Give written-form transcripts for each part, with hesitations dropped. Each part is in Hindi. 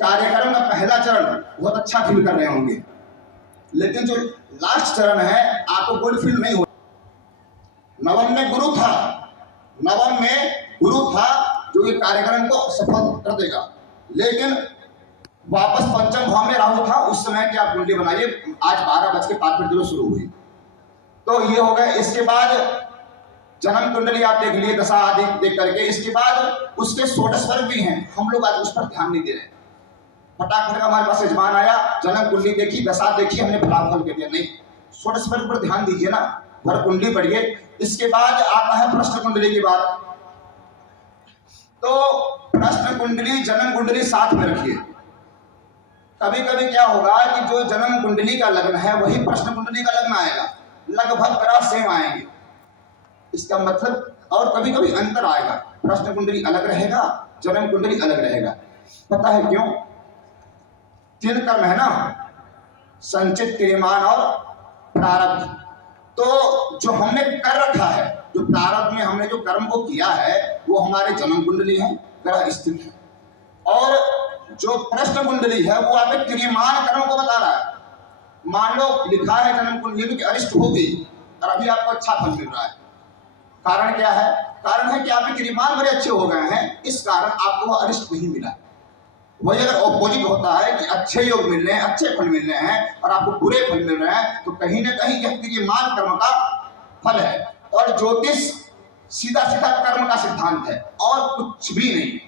कार्यक्रम का पहला चरण बहुत अच्छा फील कर रहे होंगे, लेकिन जो लास्ट चरण है आपको गुड फील नहीं हो। नवम में गुरु था, नवम में गुरु था जो कि कार्यक्रम को सफल कर देगा, लेकिन वापस पंचम भाव में राहु था। उस समय की आप कुंडली बनाइए, आज 12:05 शुरू हुई, तो ये हो गए। इसके बाद जन्म कुंडली आप देख लिए, दशा आदि देख करके। इसके बाद उसके षोडश वर्ग भी हैं, हम लोग आज उस पर ध्यान नहीं दे रहे। फटाफट हमारे पास यजमान आया, जन्म कुंडली देखी, दशा देखी, हमने फलाफल के दिया, नहीं, षोडश वर्ग पर ध्यान दीजिए ना, वह कुंडली पढ़िए। इसके बाद आता है प्रश्न कुंडली की बात। तो प्रश्न कुंडली जन्म कुंडली साथ में रखिए। कभी कभी क्या होगा कि जो जन्म कुंडली का लग्न है वही प्रश्न कुंडली का लग्न आएगा, लगभग तरह सेम आएंगे, इसका मतलब, और कभी कभी अंतर आएगा, प्रश्न कुंडली अलग रहेगा, जन्म कुंडली अलग रहेगा। पता है क्यों? तीन कर्म है ना, संचित, क्रियमान और प्रारब्ध। तो जो हमने कर रखा है, जो प्रारब्ध में हमने जो कर्म को किया है वो हमारे जन्म कुंडली है, ग्रह स्थित है, और जो प्रश्न कुंडली है वो आपके क्रियमान कर्म को बता रहा है। मान लो लिखा है जन्म कुंडली में कि अरिष्ट हो गई और अभी आपको अच्छा फल मिल रहा है, कारण क्या है? कारण है कि आपके क्रियमान बड़े अच्छे हो गए हैं, इस कारण आपको वह अरिष्ट नहीं मिला। वही अगर ऑपोजिट होता है कि अच्छे योग मिल रहे हैं, अच्छे फल मिल रहे हैं और आपको बुरे फल मिल रहे हैं, तो कहीं ना कहीं यह क्रियमान कर्म का फल है। और ज्योतिष सीधा सीधा कर्म का सिद्धांत है और कुछ भी नहीं।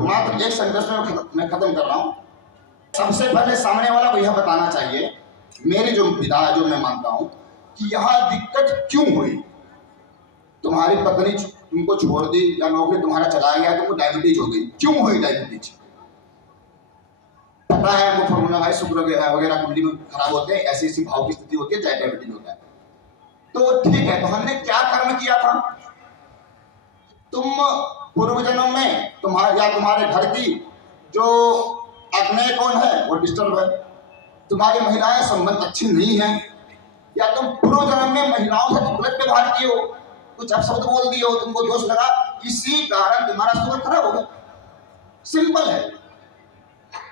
मात्र एक सेंटेंस में मैं खत्म कर रहा हूं। सबसे पहले सामने वाला को यह बताना चाहिए, मेरी जो विधा है, जो मैं मानता हूं कि यह दिक्कत क्यों हुई। तुम्हारी पत्नी तुमको छोड़ दी या नौकरी तुम्हारा चला गया, तुमको डायबिटीज हो गई, क्यों हुई डायबिटीज? पता है हमको फॉर्मूला भाई, शुक्र वगैरह कुंडली में खराब होते हैं, ऐसी ऐसी भाव की स्थिति होती है, डायबिटीज होता है। तो ठीक है, तो हमने क्या कर्म किया था? तुम पूर्व जन्म में तुम्हारे घर की जो अग्नि कौन है वो डिस्टर्ब है, तुम्हारी महिलाएं संबंध अच्छी नहीं है, या तुम पूर्व जन्म में महिलाओं से गलत व्यवहार किए हो, कुछ अपशब्द बोल दिए हो, तुमको दोष लगा, इसी कारण तुम्हारा शुक्र खराब हो गया। सिंपल है।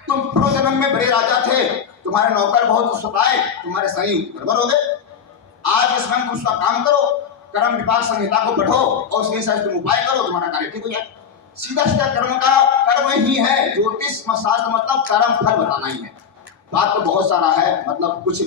तुम पूर्व जन्म में बड़े राजा थे, तुम्हारे नौकर बहुत सताए, तुम्हारे सही गड़बड़ हो गए। आज इस समय उसका काम करो, कर्म विपाक संहिता को पढ़ो और उसके हिसाब से तुम उपाय करो, तुम्हारा कार्य ठीक हो जाए। सीधा सीधा कर्म का कर्म ही है। ज्योतिष शास्त्र मतलब कर्म फल बताना ही है। बात तो बहुत सारा है, मतलब कुछ